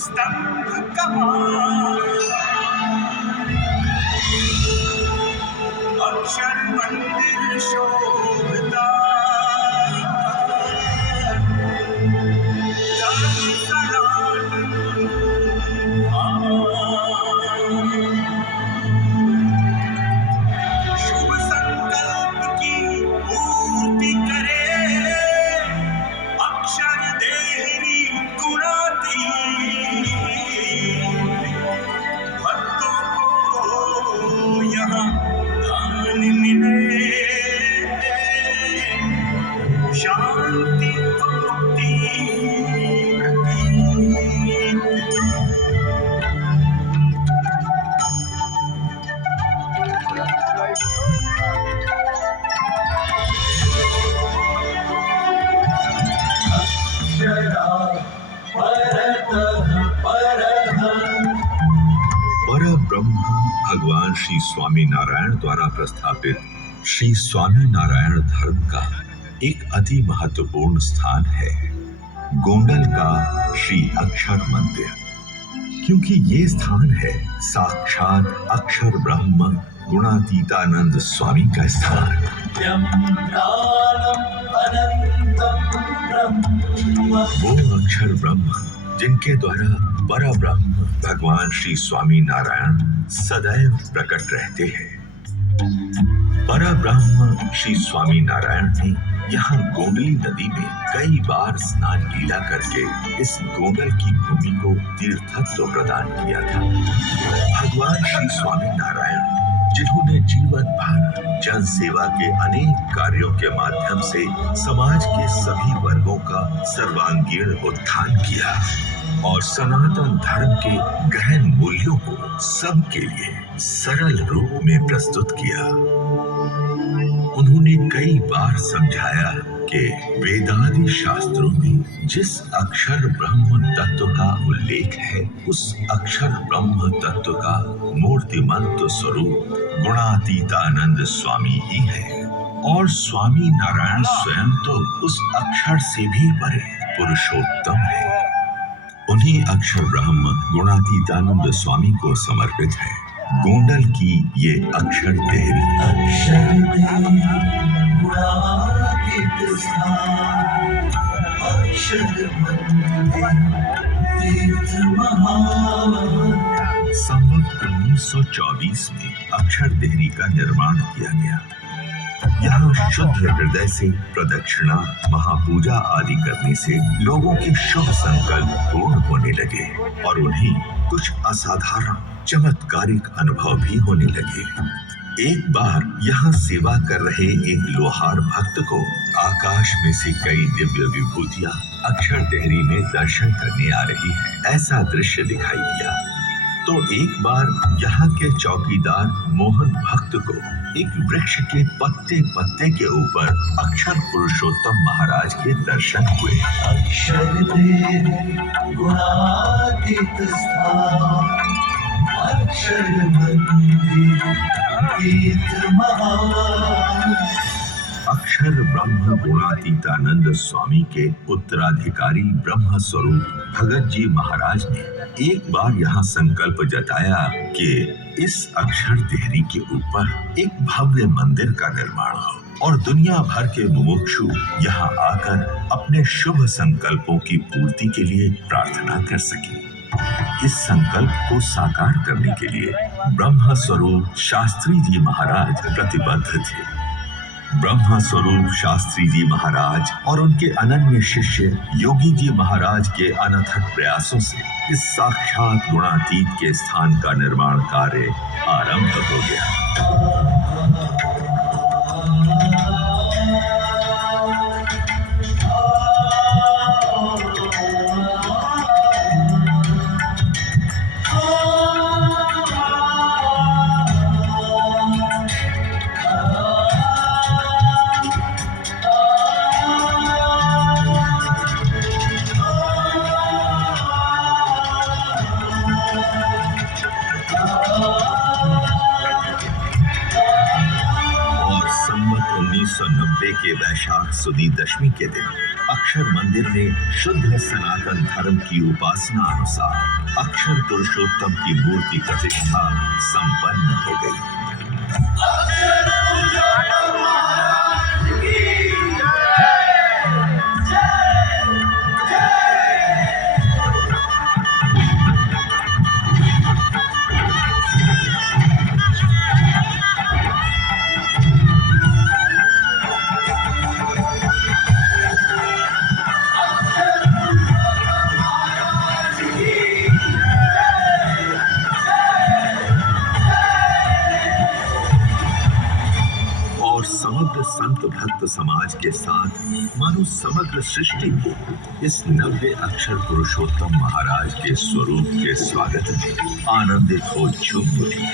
स्तंभ कमान, अक्षर मंदिर शोभता, धर्म सनातन शुभ संकल्प की पूर्ति करे, अक्षर देहरी गुणाती, भक्तों को यहाँ दान मिले, शांति मुक्ति परब्रह्म भगवान श्री स्वामी नारायण द्वारा प्रस्थापित श्री स्वामी नारायण धर्म का एक अति महत्वपूर्ण स्थान है गोंडल का श्री अक्षर मंदिर, क्योंकि ये स्थान है साक्षात अक्षर ब्रह्म गुणातीतानंद स्वामी का स्थान। वो अक्षर ब्रह्म जिनके द्वारा परब्रह्म भगवान श्री स्वामी नारायण सदैव प्रकट रहते हैं। परब्रह्म श्री स्वामी नारायण ने यहाँ गोंडली नदी में कई बार स्नान लीला करके इस गोंडल की भूमि को तीर्थत्व प्रदान किया था। भगवान श्री स्वामी नारायण जिन्होंने जीवन भर जन सेवा के अनेक कार्यों के माध्यम से समाज के सभी वर्गों का सर्वांगीण उत्थान किया और सनातन धर्म के गहन मूल्यों को सबके लिए सरल रूप में प्रस्तुत किया। उन्होंने कई बार समझाया कि वेदादि शास्त्रों में जिस अक्षर ब्रह्म तत्व का उल्लेख है उस अक्षर ब्रह्म तत्व का मूर्तिमंत स्वरूप गुणातीतानंद स्वामी ही है और स्वामी नारायण स्वयं तो उस अक्षर से भी परे पुरुषोत्तम है। उन्हीं अक्षर ब्रह्म गुणातीतानंद स्वामी को समर्पित है गोंडल की ये अक्षर देहरी। संवत 1924 में अक्षर देहरी का निर्माण किया गया। यहाँ शुद्ध हृदय से प्रदक्षिणा महापूजा आदि करने से लोगों के शुभ संकल्प पूर्ण होने लगे और उन्हें कुछ असाधारण चमत्कारिक अनुभव भी होने लगे। एक बार यहाँ सेवा कर रहे एक लोहार भक्त को आकाश में से कई दिव्य विभूतियां अक्षर देहरी में दर्शन करने आ रही है, ऐसा दृश्य दिखाई दिया। तो एक बार यहाँ के चौकीदार मोहन भक्त को एक वृक्ष के पत्ते पत्ते के ऊपर अक्षर पुरुषोत्तम महाराज के दर्शन हुए। अक्षर गुणातीत स्थान, अक्षर मंदिर अक्षर ब्रह्म गुणातीतानंद स्वामी के उत्तराधिकारी ब्रह्म स्वरूप भगत जी महाराज ने एक बार यहाँ संकल्प जताया कि इस अक्षर देहरी के ऊपर एक भव्य मंदिर का निर्माण हो और दुनिया भर के मुमुक्षु यहाँ आकर अपने शुभ संकल्पों की पूर्ति के लिए प्रार्थना कर सके। इस संकल्प को साकार करने के लिए ब्रह्म स्वरूप शास्त्री जी महाराज प्रतिबद्ध थे। ब्रह्म स्वरूप शास्त्री जी महाराज और उनके अनन्य शिष्य योगी जी महाराज के अनथक प्रयासों से इस साक्षात गुणातीत के स्थान का निर्माण कार्य आरंभ हो गया। के वैशाख सुदी दशमी के दिन अक्षर मंदिर में शुद्ध सनातन धर्म की उपासना अनुसार अक्षर पुरुषोत्तम की मूर्ति प्रतिष्ठा संपन्न हो गई। और समग्र संत भक्त समाज के साथ मानो समग्र सृष्टि को इस नव्य अक्षर पुरुषोत्तम महाराज के स्वरूप के स्वागत में आनंदित हो झूम उठी।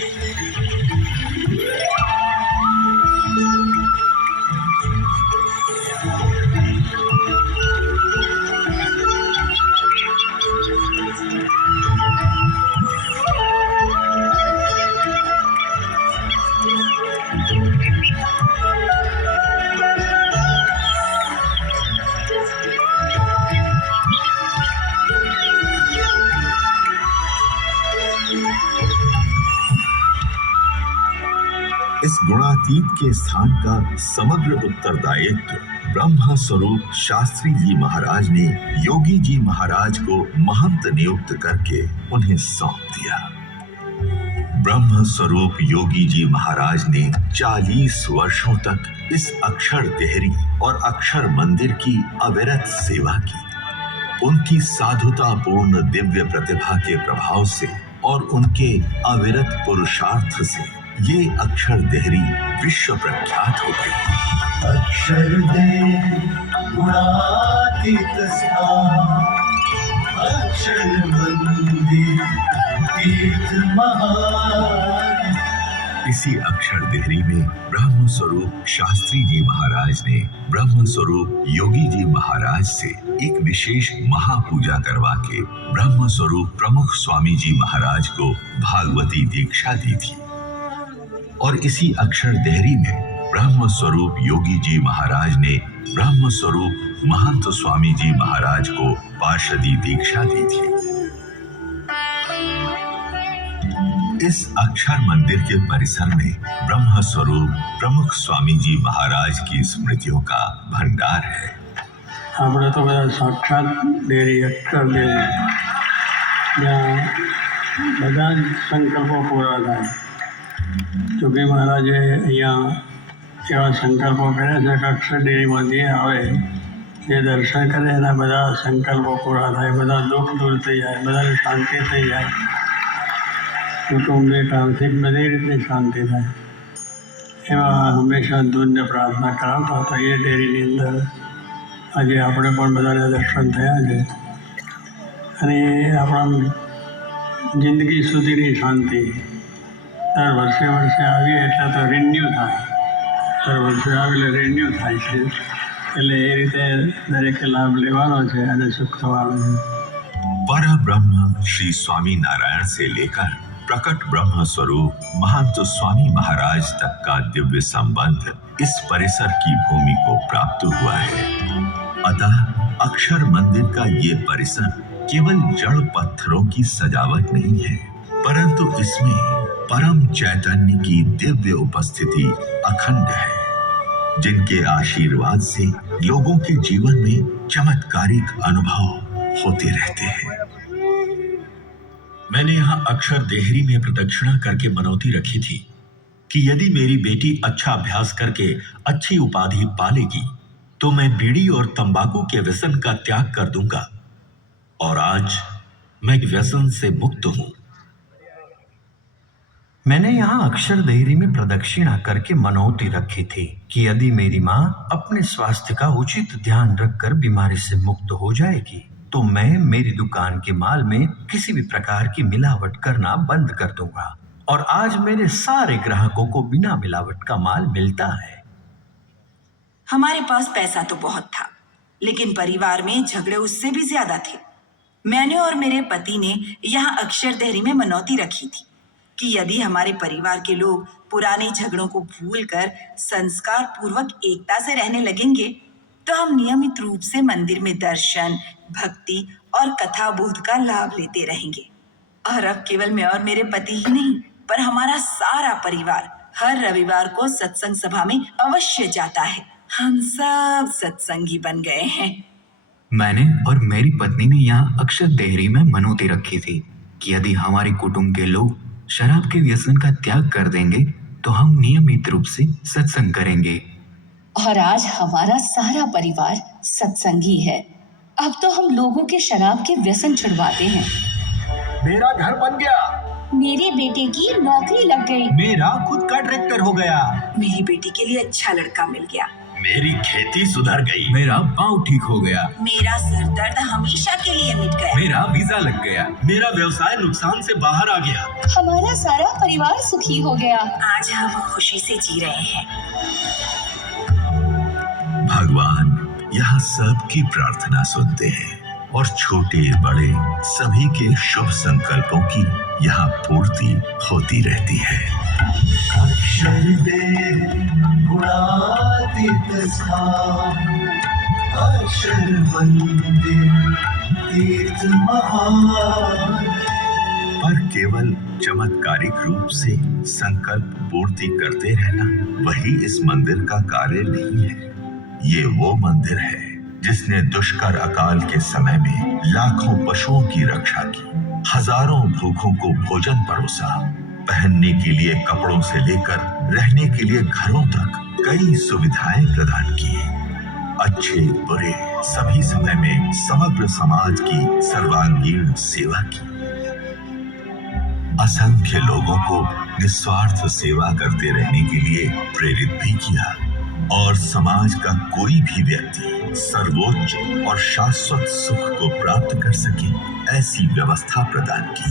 इस गुणातीत के स्थान का समग्र उत्तरदायित्व ब्रह्म स्वरूप शास्त्री जी महाराज ने योगी जी महाराज को महंत नियुक्त करके उन्हें सौंप दिया। ब्रह्म स्वरूप योगी जी महाराज ने 40 वर्षों तक इस अक्षर देहरी और अक्षर मंदिर की अविरत सेवा की। उनकी साधुतापूर्ण दिव्य प्रतिभा के प्रभाव से और उनके अविरत पुरुषार्थ से ये अक्षर देहरी विश्व प्रख्यात हो गई। अक्षर देहरी गुणातीत स्थान, अक्षर मंदिर तीर्थ महान। इसी अक्षर देहरी में ब्रह्म स्वरूप शास्त्री जी महाराज ने ब्रह्म स्वरूप योगी जी महाराज से एक विशेष महापूजा करवा के ब्रह्म स्वरूप प्रमुख स्वामी जी महाराज को भागवती दीक्षा दी थी। और इसी अक्षर देहरी में ब्रह्म स्वरूप योगी जी महाराज ने ब्रह्म स्वरूप महंत स्वामी जी महाराज को पार्षदी दीक्षा दी थी। इस अक्षर मंदिर के परिसर में ब्रह्म स्वरूप प्रमुख स्वामी जी महाराज की स्मृतियों का भंडार है। આપણે તો બધા સાક્ષાત ડેરી અક્ષર ડેરી જ્યાં બધા જ સંકલ્પો પૂરા થાય। જોગી મહારાજે અહીંયા એવા સંકલ્પો કર્યા છે કે અક્ષર ડેરીમાં જે આવે જે દર્શન કરે એના બધા સંકલ્પો પૂરા થાય, બધા દુઃખ દૂર થઈ જાય, બધાને શાંતિ થઈ જાય, કુટુંબિક આર્થિક બધી રીતની શાંતિ થાય। એવા હંમેશા દૂધને પ્રાર્થના કરાવતા હતા। એ ડેરીની અંદર આજે આપણે પણ બધાને દર્શન થયા છે અને આપણા જિંદગી સુધીની શાંતિ દર વર્ષે આવીએ એટલે તો રિન્યુ થાય, દર વર્ષે આવેલે રિન્યુ થાય છે, એટલે એ રીતે દરેકે લાભ લેવાનો છે અને સુખ થવાનું છે। पर ब्रह्म श्री स्वामी नारायण से लेकर प्रकट ब्रह्म स्वरूप महंत स्वामी महाराज तक का दिव्य संबंध इस परिसर की भूमि को प्राप्त हुआ है। अतः अक्षर मंदिर का ये परिसर केवल जड़ पत्थरों की सजावट नहीं है, परंतु इसमें परम चैतन्य की दिव्य उपस्थिति अखंड है, जिनके आशीर्वाद से लोगों के जीवन में चमत्कारिक अनुभव होते रहते हैं। मैंने यहाँ अक्षर देहरी में प्रदक्षिणा करके मनौती रखी थी कि यदि मेरी बेटी अच्छा अभ्यास करके अच्छी उपाधि पा लेगी तो मैं बीड़ी और तंबाकू के व्यसन का त्याग कर दूंगा, और आज मैं व्यसन से मुक्त हूं। मैंने यहाँ अक्षर देहरी में प्रदक्षिणा करके मनौती रखी थी कि यदि मेरी माँ अपने स्वास्थ्य का उचित ध्यान रखकर बीमारी से मुक्त हो जाएगी तो मैं मेरी दुकान के माल में किसी भी प्रकार की मिलावट करना बंद कर दूंगा, और आज मेरे सारे ग्राहकों को बिना मिलावट का माल मिलता है। हमारे पास पैसा तो बहुत था, लेकिन परिवार में झगड़े उससे भी ज्यादा थे। मैंने और मेरे पति ने यहाँ अक्षर देहरी में मनौती रखी थी कि यदि हमारे परिवार के लोग पुराने झगड़ों को भूलकर संस्कार पूर्वक एकता से रहने लगेंगे तो हम नियमित रूप से मंदिर में दर्शन, भक्ति और कथा बोध का लाभ लेते रहेंगे। और अब केवल मैं और मेरे पति ही नहीं, पर हमारा सारा परिवार हर रविवार को सत्संग सभा में अवश्य जाता है। हम सब सत्संगी बन गए हैं। मैंने और मेरी पत्नी ने यहाँ अक्षर देहरी में मनौती रखी थी कि यदि हमारे कुटुंब के लोग शराब के व्यसन का त्याग कर देंगे तो हम नियमित रूप से सत्संग करेंगे। और आज हमारा सारा परिवार सत्संगी है। अब तो हम लोगों के शराब के व्यसन छुड़वाते हैं। मेरा घर बन गया, मेरे बेटे की नौकरी लग गई, मेरा खुद का ट्रैक्टर हो गया, मेरी बेटी के लिए अच्छा लड़का मिल गया, मेरी खेती सुधर गई, मेरा पाँव ठीक हो गया, मेरा सिर दर्द हमेशा के लिए मिट गया, मेरा वीजा लग गया, मेरा व्यवसाय नुकसान से बाहर आ गया, हमारा सारा परिवार सुखी हो गया। आज हम खुशी से जी रहे हैं। भगवान यहाँ सबकी प्रार्थना सुनते हैं और छोटे बड़े सभी के शुभ संकल्पों की यहाँ पूर्ति होती रहती है। अक्षर देहरी गुणातीत स्थान, अक्षर मंदिर तीर्थ महान। पर केवल चमत्कारिक रूप से संकल्प पूर्ति करते रहना वही इस मंदिर का कार्य नहीं है। ये वो मंदिर है जिसने दुष्कर अकाल के समय में लाखों पशुओं की रक्षा की, हजारों भूखों को भोजन परोसा, पहनने के लिए कपड़ों से लेकर रहने के लिए घरों तक कई सुविधाएं प्रदान की। अच्छे बुरे सभी समय में समग्र समाज की सर्वांगीण सेवा की। असंख्य लोगों को निस्वार्थ सेवा करते रहने के लिए प्रेरित भी किया और समाज का कोई भी व्यक्ति सर्वोच्च और शाश्वत सुख को प्राप्त कर सके ऐसी व्यवस्था प्रदान की।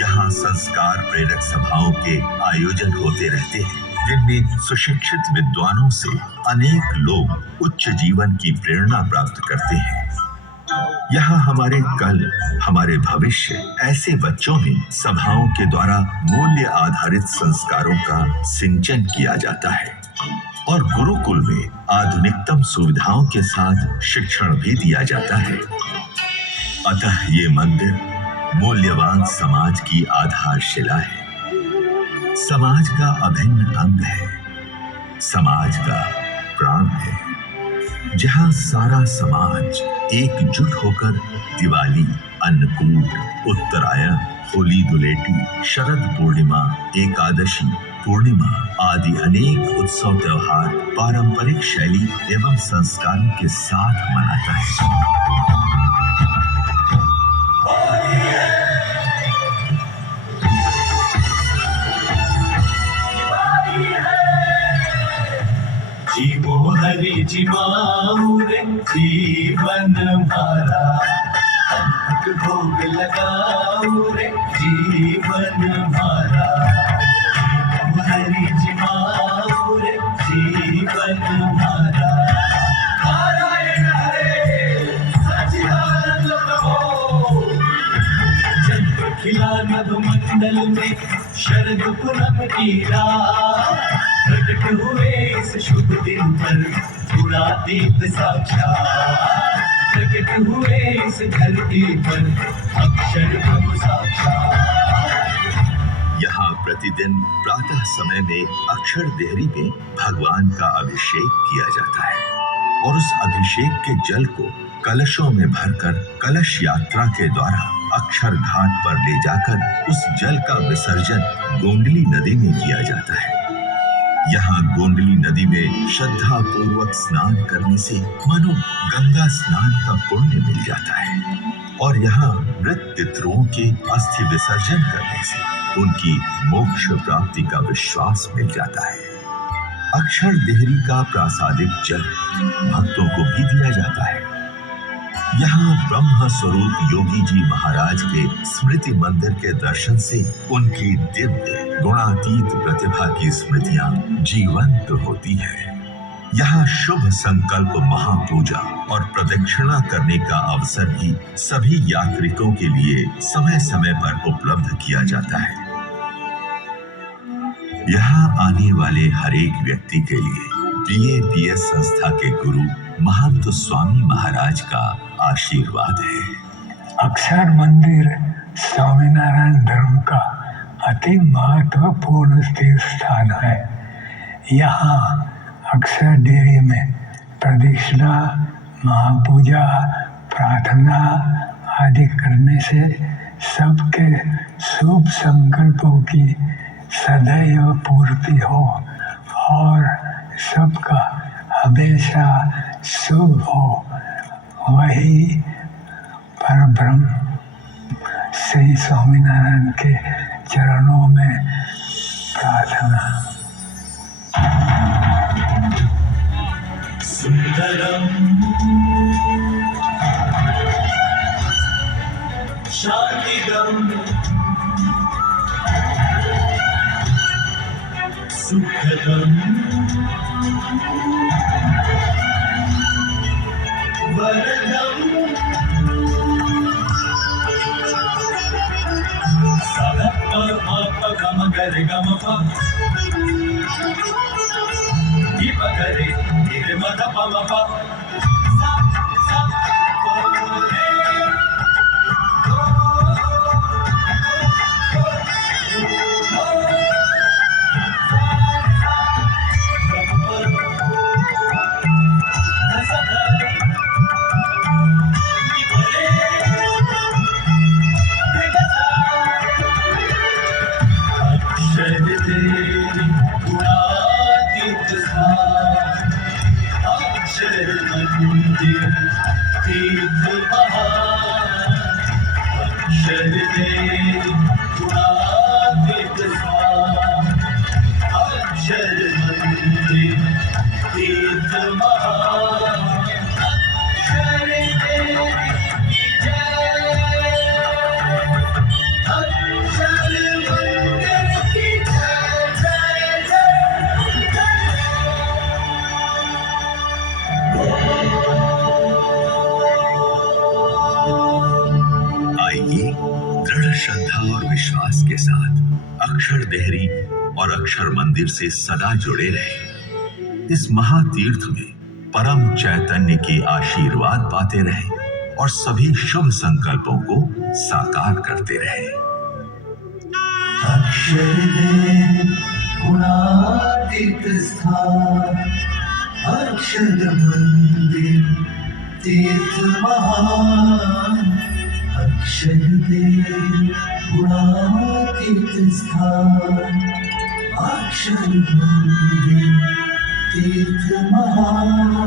यहाँ संस्कार प्रेरक सभाओं के आयोजन होते रहते हैं जिनमें सुशिक्षित विद्वानों से अनेक लोग उच्च जीवन की प्रेरणा प्राप्त करते हैं। यहाँ हमारे कल, हमारे भविष्य ऐसे बच्चों में सभाओं के द्वारा मूल्य आधारित संस्कारों का सिंचन किया जाता है और गुरुकुल में आधुनिकतम सुविधाओं के साथ शिक्षण भी दिया जाता है। अतः ये मंदिर मूल्यवान समाज की आधारशिला है, समाज का अभिन्न अंग है, समाज का प्राण है, जहां सारा समाज एकजुट होकर दिवाली, अन्नकूट, उत्तरायण, होली धुलेटी, शरद पूर्णिमा, एकादशी, पूर्णिमा आदि अनेक उत्सव त्योहार पारंपरिक शैली एवं संस्कारों के साथ मनाता है। जीवो हरि जीवाऊ रे जीवन भरा, अंत भोग लगाऊ रे जीवन भरा। जीवो हरि जीवाऊ रे जीवन भरा। नारायण हरे सच्चिदानंद प्रभो। जन्म खिला नभ मंडल में शरद पूनम की रात, प्रकट हुए इस शुभ दिन पर गुणातीत साक्षात, प्रकट हुए इस धरती पर अक्षर ब्रह्म साक्षात। यहाँ प्रतिदिन प्रातः समय में अक्षर देहरी में भगवान का अभिषेक किया जाता है और उस अभिषेक के जल को कलशों में भरकर कलश यात्रा के द्वारा अक्षर घाट पर ले जाकर उस जल का विसर्जन गोंडली नदी में किया जाता है। यहाँ गोंडली नदी में श्रद्धा पूर्वक स्नान करने से मानो गंगा स्नान का पुण्य मिल जाता है और यहाँ मृत पितरों के अस्थि विसर्जन करने से उनकी मोक्ष प्राप्ति का विश्वास मिल जाता है। अक्षर देहरी का प्रासादिक जल भक्तों को भी दिया जाता है। यहाँ ब्रह्म स्वरूप योगी जी महाराज के स्मृति मंदिर के दर्शन से उनकी दिव्य गुणातीत प्रतिभा की स्मृतियां जीवंत होती है। यहाँ शुभ संकल्प महापूजा और प्रदक्षिणा करने का अवसर भी सभी यात्रिकों के लिए समय समय पर उपलब्ध किया जाता है। यहाँ आने वाले हर एक व्यक्ति के लिए DAPS संस्था के गुरु महंत स्वामी महाराज का आशीर्वाद है। अक्षर मंदिर स्वामीनारायण धर्म का अति महत्वपूर्ण तीर्थ स्थान है। यहाँ अक्षर डेरी में प्रदक्षिणा, महापूजा, प्रार्थना आदि करने से सबके शुभ संकल्पों की सदैव पूर्ति हो और सबका हमेशा शुभ हो, वही परब्रह्म श्री स्वामीनारायण के चरणों में प्रार्थना। सुंदरम शांतिदम सुखदम वरदम गम गरे गम परे मद पम श्रद्धा और विश्वास के साथ अक्षर देहरी और अक्षर मंदिर से सदा जुड़े रहे। इस महातीर्थ में परम चैतन्य के आशीर्वाद पाते रहे और सभी शुभ संकल्पों को साकार करते रहे। अक्षर देव गुणातीत स्थान, अक्षर मंदिर तीर्थ महान। अक्षर देव गुणातीत स्थान, अक्षर मंदिर तीर्थ महान।